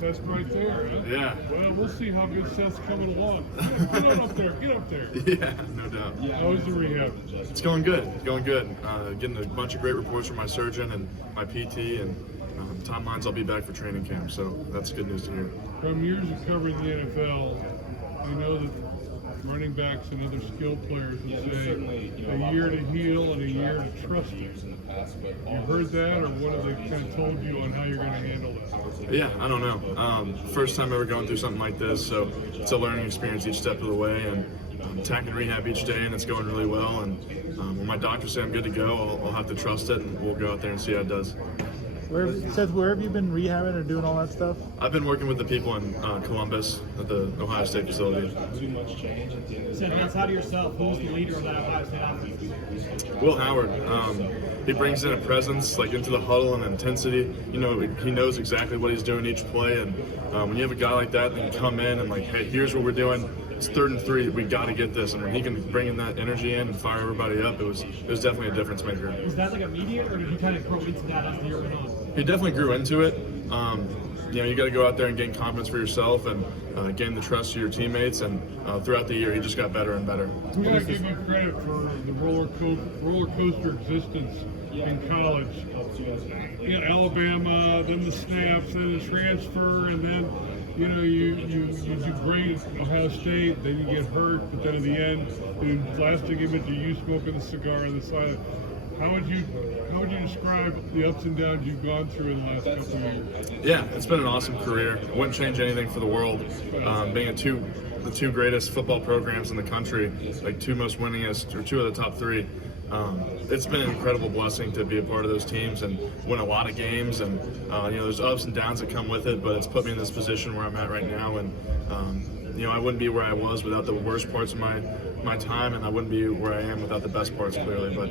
Seth's right there, huh? Yeah. Well, we'll see how good Seth's coming along. Get on up there. Get up there. Yeah, no doubt. How's the rehab? It's going good. It's going good. Getting a bunch of great reports from my surgeon and my PT, and timelines I'll be back for training camp. So that's good news to hear. From years of covering the NFL, I know that running backs and other skilled players would say a year to heal and a year to trust it. You heard that, or what have they kind of told you on how you're going to handle that? Yeah, I don't know. First time ever going through something like this, so it's a learning experience each step of the way, and attacking rehab each day, and it's going really well. And when my doctors say I'm good to go, I'll have to trust it, and we'll go out there and see how it does. Seth, where have you been rehabbing or doing all that stuff? I've been working with the people in Columbus at the Ohio State facility. Seth, outside of yourself, who's the leader of that Ohio State offense? Will Howard. He brings in a presence like into the huddle and intensity. You know, he knows exactly what he's doing each play, and when you have a guy like that can come in and like, hey, here's what we're doing. It's 3rd and 3. We got to get this, and when he can bring in that energy in and fire everybody up, it was definitely a difference maker. Was that like immediate, or did he kind of grow into that as the year went on? He definitely grew into it. You know, you got to go out there and gain confidence for yourself and gain the trust of your teammates. And throughout the year, he just got better and better. We got to give you credit for the roller coaster existence in college. You know, Alabama, then the snaps, then the transfer, and then you do great at Ohio State. Then you get hurt, but then at the end, the lasting image of you smoking the cigar on the side. How would you describe the ups and downs you've gone through in the last couple of years? Yeah, it's been an awesome career. I wouldn't change anything for the world. Being the two greatest football programs in the country, like 2 most winningest, or 2 of the top 3. It's been an incredible blessing to be a part of those teams and win a lot of games. And you know, there's ups and downs that come with it, but it's put me in this position where I'm at right now. And you know, I wouldn't be where I was without the worst parts of my time, and I wouldn't be where I am without the best parts, clearly. But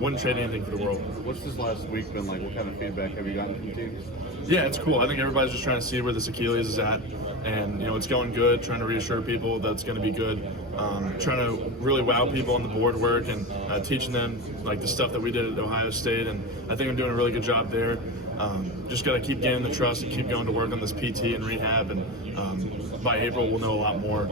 wouldn't trade anything for the world. What's this last week been like? What kind of feedback have you gotten from teams? Yeah, it's cool. I think everybody's just trying to see where this Achilles is at, and you know, it's going good. Trying to reassure people that it's going to be good. Trying to really wow people on the board work and teaching them like the stuff that we did at Ohio State, and I think I'm doing a really good job there. Just got to keep gaining the trust and keep going to work on this PT and rehab, and by April we'll know a lot more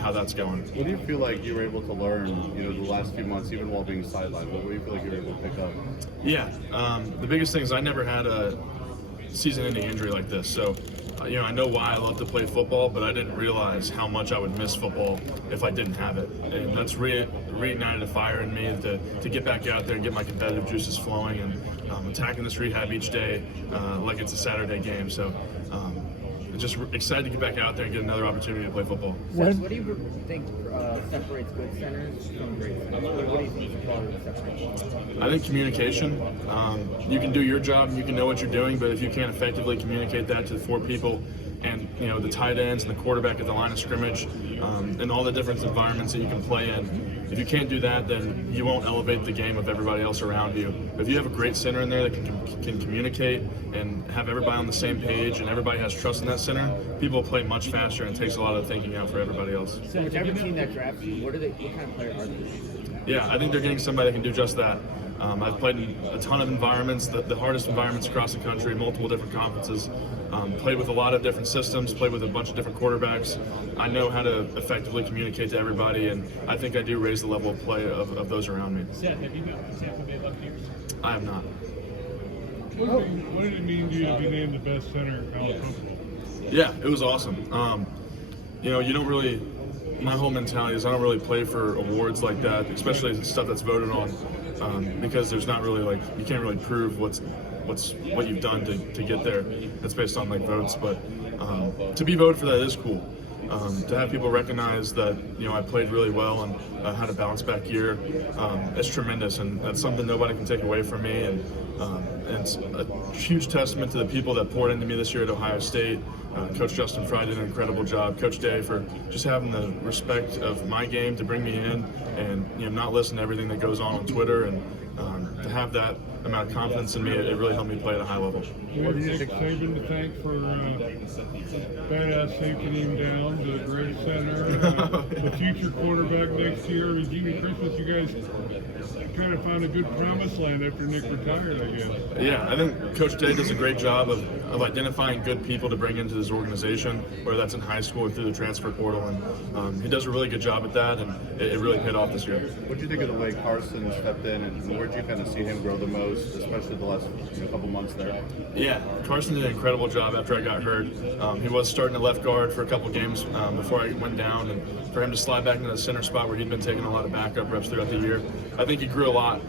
how that's going. What do you feel like you were able to learn, you know, the last few months, even while being sidelined? What do you feel like you were able to pick up? Yeah, the biggest thing is I never had a season-ending injury like this, so you know, I know why I love to play football, but I didn't realize how much I would miss football if I didn't have it. And that's reignited a fire in me to get back out there and get my competitive juices flowing, and attacking this rehab each day like it's a Saturday game. So just excited to get back out there and get another opportunity to play football. Seth, what do you think separates good centers from great centers? What do you think is part of the separation? I think communication. You can do your job and you can know what you're doing, but if you can't effectively communicate that to the 4 people and you know the tight ends and the quarterback at the line of scrimmage and all the different environments that you can play in, if you can't do that, then you won't elevate the game of everybody else around you. If you have a great center in there that can communicate and have everybody on the same page and everybody has trust in that center, people play much faster and it takes a lot of thinking out for everybody else. So whichever team that drafts you, what kind of player are they? Yeah, I think they're getting somebody that can do just that. I've played in a ton of environments, the hardest environments across the country, multiple different conferences, played with a lot of different systems, played with a bunch of different quarterbacks. I know how to effectively communicate to everybody, and I think I do raise the level of play of those around me. Seth, have you met Tampa Bay Buccaneers? I have not. What did it mean to you to be named the best center in college football? Yeah, it was awesome. You know, you don't really. My whole mentality is I don't really play for awards like that, especially stuff that's voted on, because there's not really like you can't really prove what you've done to get there. It's based on like votes, but to be voted for that is cool. To have people recognize that you know I played really well and had a bounce back year, it's tremendous, and that's something nobody can take away from me. And it's a huge testament to the people that poured into me this year at Ohio State. Coach Justin Fry did an incredible job. Coach Day for just having the respect of my game to bring me in and you know not listen to everything that goes on Twitter, and to have that amount of confidence in me. It really helped me play at a high level. We have Nick Saban to thank for badass taking him down, the great center, the future quarterback next year. I mean, Jimmy Christmas, you guys kind of found a good promised land after Nick retired, I guess. Yeah, I think Coach Day does a great job of identifying good people to bring into this organization, whether that's in high school or through the transfer portal, and he does a really good job at that, and it really paid off this year. What do you think of the way Carson stepped in, and where did you kind of see him grow the most, especially the last couple months there? Yeah, Carson did an incredible job after I got hurt. He was starting at left guard for a couple games before I went down, and for him to slide back into the center spot where he'd been taking a lot of backup reps throughout the year, I think he grew a lot.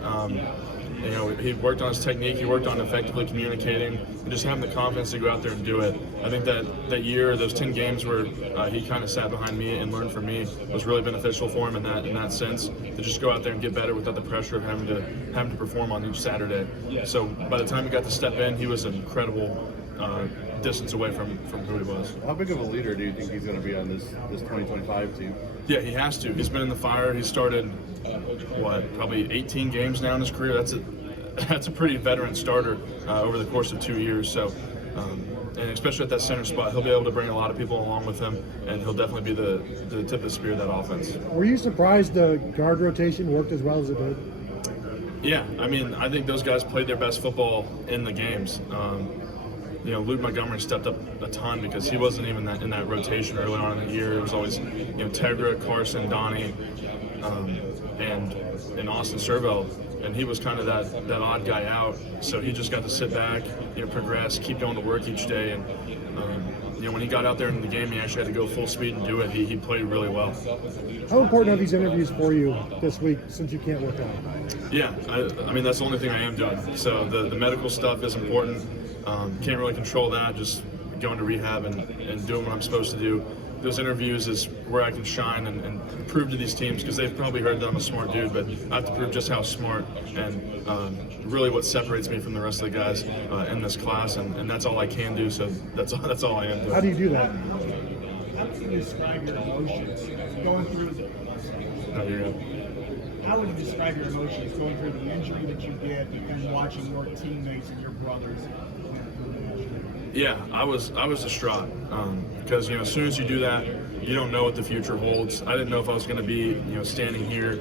You know, he worked on his technique, he worked on effectively communicating, and just having the confidence to go out there and do it. I think that year, those 10 games where he kind of sat behind me and learned from me was really beneficial for him in that sense, to just go out there and get better without the pressure of having to perform on each Saturday. So by the time he got to step in, he was an incredible distance away from who he was. How big of a leader do you think he's going to be on this 2025 team? Yeah, he has to. He's been in the fire. He started, probably 18 games now in his career. That's a pretty veteran starter over the course of 2 years. So, and especially at that center spot, he'll be able to bring a lot of people along with him, and he'll definitely be the tip of the spear of that offense. Were you surprised the guard rotation worked as well as it did? Yeah, I mean, I think those guys played their best football in the games. You know, Luke Montgomery stepped up a ton because he wasn't even in that rotation early on in the year. It was always, Tegra, Carson, Donnie, and Austin Servell, and he was kind of that odd guy out. So he just got to sit back, progress, keep going to work each day, and when he got out there in the game, he actually had to go full speed and do it. He played really well. How important are these interviews for you this week since you can't work out? Yeah, I mean, that's the only thing I am doing. So the medical stuff is important. Can't really control that, just going to rehab and doing what I'm supposed to do. Those interviews is where I can shine and prove to these teams, because they've probably heard that I'm a smart dude, but I have to prove just how smart and really what separates me from the rest of the guys in this class, and that's all I can do, so that's all I am doing. How do you do that? How would you describe your emotions going through How would you describe your emotions going through the injury that you did and watching your teammates and your brothers? Yeah, I was distraught because as soon as you do that, you don't know what the future holds. I didn't know if I was going to be standing here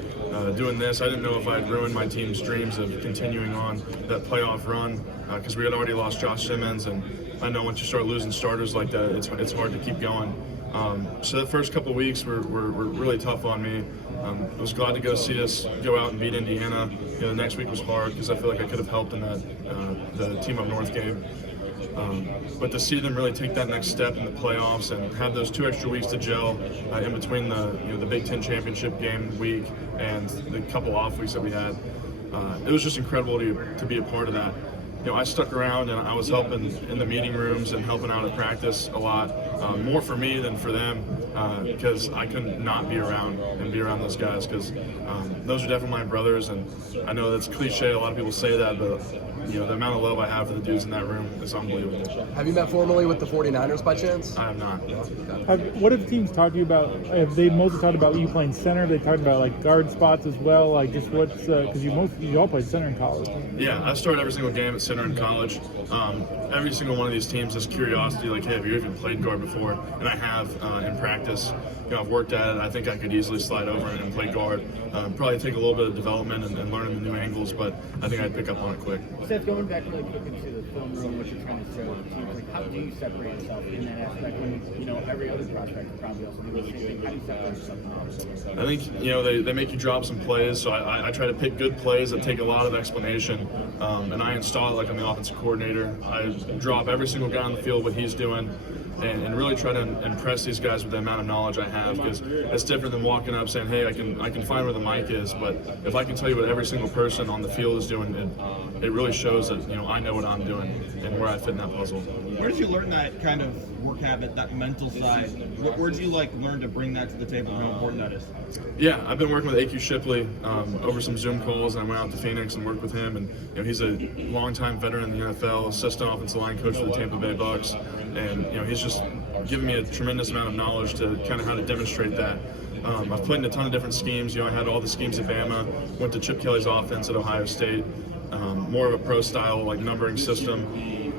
doing this. I didn't know if I'd ruined my team's dreams of continuing on that playoff run because we had already lost Josh Simmons, and I know once you start losing starters like that, it's hard to keep going. So the first couple of weeks were really tough on me. I was glad to go see us go out and beat Indiana. The next week was hard because I feel like I could have helped in that the Team Up North game. But to see them really take that next step in the playoffs and have those 2 extra weeks to gel in between the Big Ten championship game week and the couple off weeks that we had, it was just incredible to be a part of that. I stuck around and I was helping in the meeting rooms and helping out at practice a lot, more for me than for them, because I couldn't not be around and be around those guys, because those are definitely my brothers, and I know that's cliche, a lot of people say that, but the amount of love I have for the dudes in that room is unbelievable. Have you met formally with the 49ers by chance? I have not. What have teams talked to you about? Have they mostly talked about you playing center? They talked about guard spots as well. Just what's because you all played center in college. Yeah, I started every single game at center in college. Every single one of these teams has curiosity, hey, have you even played guard before? And I have in practice. I've worked at it. I think I could easily slide over and play guard. Probably take a little bit of development and learning the new angles, but I think I'd pick up on it quick. Seth, going back really quick into the film room, what you're trying to show teams, how do you separate yourself in that aspect when every other prospect probably also do the same thing? How do you separate yourself? I think they make you drop some plays, so I try to pick good plays that take a lot of explanation, and I install it like I'm the offensive coordinator. I drop every single guy on the field what he's doing, and really try to impress these guys with the amount of knowledge I have, because it's different than walking up saying, hey, I can find where the mic is, but if I can tell you what every single person on the field is doing, it really shows that I know what I'm doing and where I fit in that puzzle. Where did you learn that kind of work habit, that mental side? Where did you learn to bring that to the table, how important that is? Yeah, I've been working with A.Q. Shipley over some Zoom calls, and I went out to Phoenix and worked with him, and he's a longtime veteran in the NFL, assistant offensive line coach for the Tampa Bay Bucks, and he's just given me a tremendous amount of knowledge to kind of how to demonstrate that. I've played in a ton of different schemes. I had all the schemes at Bama, went to Chip Kelly's offense at Ohio State. more of a pro style like numbering system.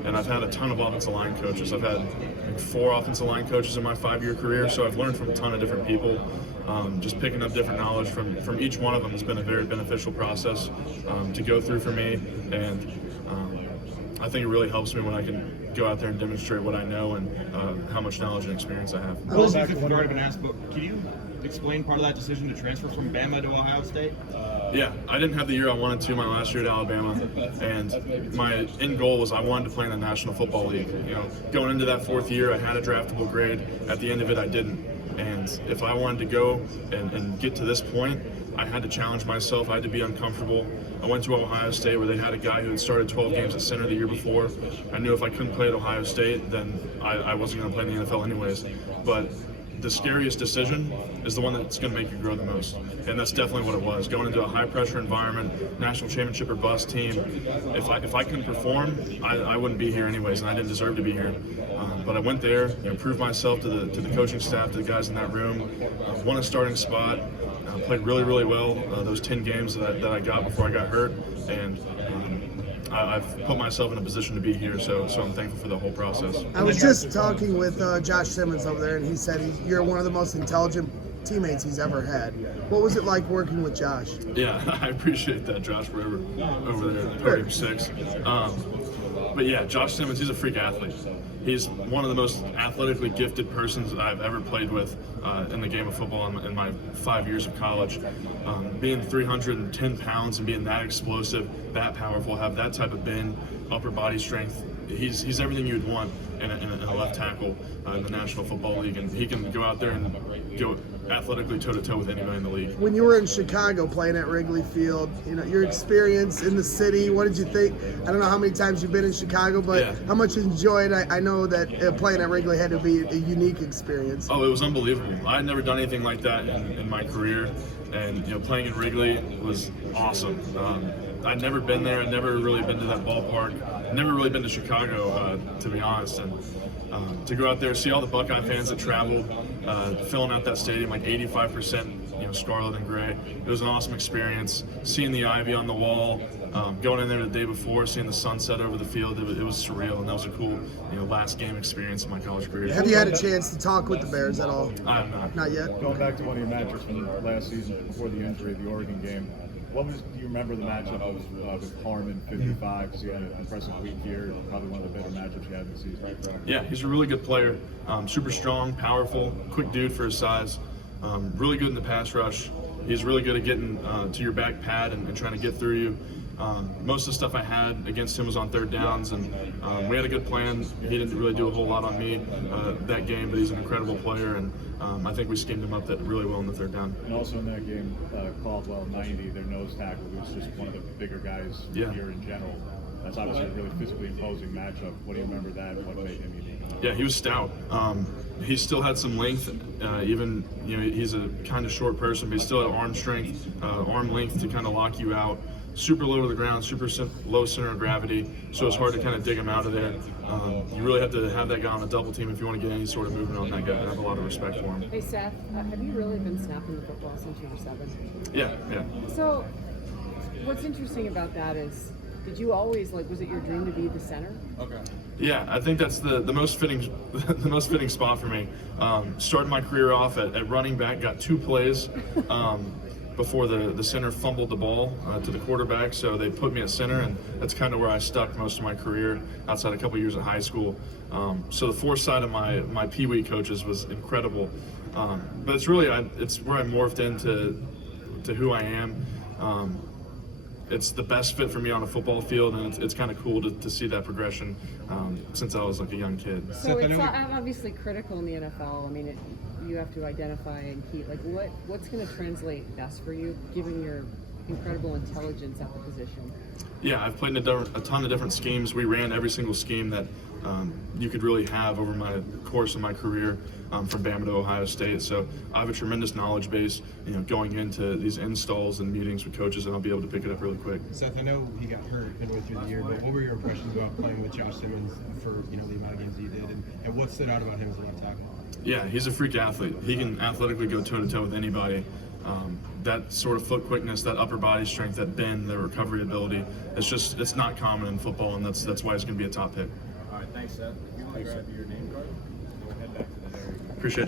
And I've had a ton of offensive line coaches. I've had like 4 offensive line coaches in my 5-year career, so I've learned from a ton of different people. Just picking up different knowledge from each one of them has been a very beneficial process to go through for me, and I think it really helps me when I can go out there and demonstrate what I know and how much knowledge and experience I have. Well, if you've already been asked, but can you explain part of that decision to transfer from Bama to Ohio State? Yeah, I didn't have the year I wanted to my last year at Alabama, and my end goal was I wanted to play in the National Football League. Going into that 4th year, I had a draftable grade. At the end of it, I didn't. And if I wanted to go and get to this point, I had to challenge myself. I had to be uncomfortable. I went to Ohio State where they had a guy who had started 12 games at center the year before. I knew if I couldn't play at Ohio State, then I wasn't going to play in the NFL anyways. But the scariest decision is the one that's going to make you grow the most. And that's definitely what it was. Going into a high-pressure environment, national championship or bust team, if I couldn't perform, I wouldn't be here anyways, and I didn't deserve to be here. But I went there, proved myself to the coaching staff, to the guys in that room, won a starting spot, played really, really well those 10 games that I got before I got hurt, and I've put myself in a position to be here, so I'm thankful for the whole process. I was just talking with Josh Simmons over there, and he said you're one of the most intelligent teammates he's ever had. What was it like working with Josh? Yeah, I appreciate that, Josh, forever over there at Podium 6. But yeah, Josh Simmons, he's a freak athlete. He's one of the most athletically gifted persons that I've ever played with in the game of football in my 5 years of college. Being 310 pounds and being that explosive, that powerful, have that type of bend, upper body strength, he's everything you'd want in a left tackle in the National Football League, and he can go out there and go athletically toe-to-toe with anybody in the league. When you were in Chicago playing at Wrigley Field, your experience in the city, what did you think? I don't know how many times you've been in Chicago, but how much you enjoyed. I know that playing at Wrigley had to be a unique experience. Oh, it was unbelievable. I had never done anything like that in my career, and playing in Wrigley was awesome. I'd never been there. I'd never really been to that ballpark. Never really been to Chicago, to be honest. And to go out there, see all the Buckeye fans that traveled, filling out that stadium like 85%, scarlet and gray. It was an awesome experience. Seeing the ivy on the wall, going in there the day before, seeing the sunset over the field, it was surreal, and that was a cool, last game experience in my college career. Have you had a chance to talk with the Bears at all? I have not. Not yet. Going back to one of your matchups from last season before the injury, the Oregon game. Do you remember the matchup with Harmon 55? Because he had an impressive week here, probably one of the better matchups you had in the season. Yeah, he's a really good player. Super strong, powerful, quick dude for his size. Really good in the pass rush. He's really good at getting to your back pad and trying to get through you. Most of the stuff I had against him was on third downs, and we had a good plan. He didn't really do a whole lot on me that game, but he's an incredible player, and I think we schemed him up that really well in the third down. And also in that game, Caldwell 90, their nose tackle, who was just one of the bigger guys here in general. That's obviously a really physically imposing matchup. What do you remember that? What made him unique? Yeah, he was stout. He still had some length. Even he's a kind of short person, but he still had arm strength, arm length to kind of lock you out. Super low to the ground, super low center of gravity, so it's hard to kind of dig him out of there. You really have to have that guy on a double team if you want to get any sort of movement on that guy. I have a lot of respect for him. Hey Seth, have you really been snapping the football since you were 7? Yeah. So, what's interesting about that is, did you always was it your dream to be the center? Okay. Yeah, I think that's the most fitting the most fitting spot for me. Started my career off at running back, got 2 plays. Before the center fumbled the ball to the quarterback, so they put me at center, and that's kind of where I stuck most of my career outside a couple years of high school. So the foresight of my Pee Wee coaches was incredible, but it's really it's where I morphed into who I am. It's the best fit for me on a football field, and it's kind of cool to see that progression since I was like a young kid. So it's obviously critical in the NFL. I mean, you have to identify and keep what's going to translate best for you, given your incredible intelligence at the position. Yeah, I've played in a ton of different schemes. We ran every single scheme that you could really have over my course of my career from Bama to Ohio State. So I have a tremendous knowledge base, going into these installs and meetings with coaches, and I'll be able to pick it up really quick. Seth, I know he got hurt midway through the year, but what were your impressions about playing with Josh Simmons for the amount of games he did, and what stood out about him as a left tackle? Yeah, he's a freak athlete. He can athletically go toe-to-toe with anybody. that sort of foot quickness, that upper body strength, that bend, the recovery ability, it's not common in football, and that's why he's going to be a top pick. All right, thanks, Seth. If you want to grab your name card, we'll head back to the area. Appreciate it.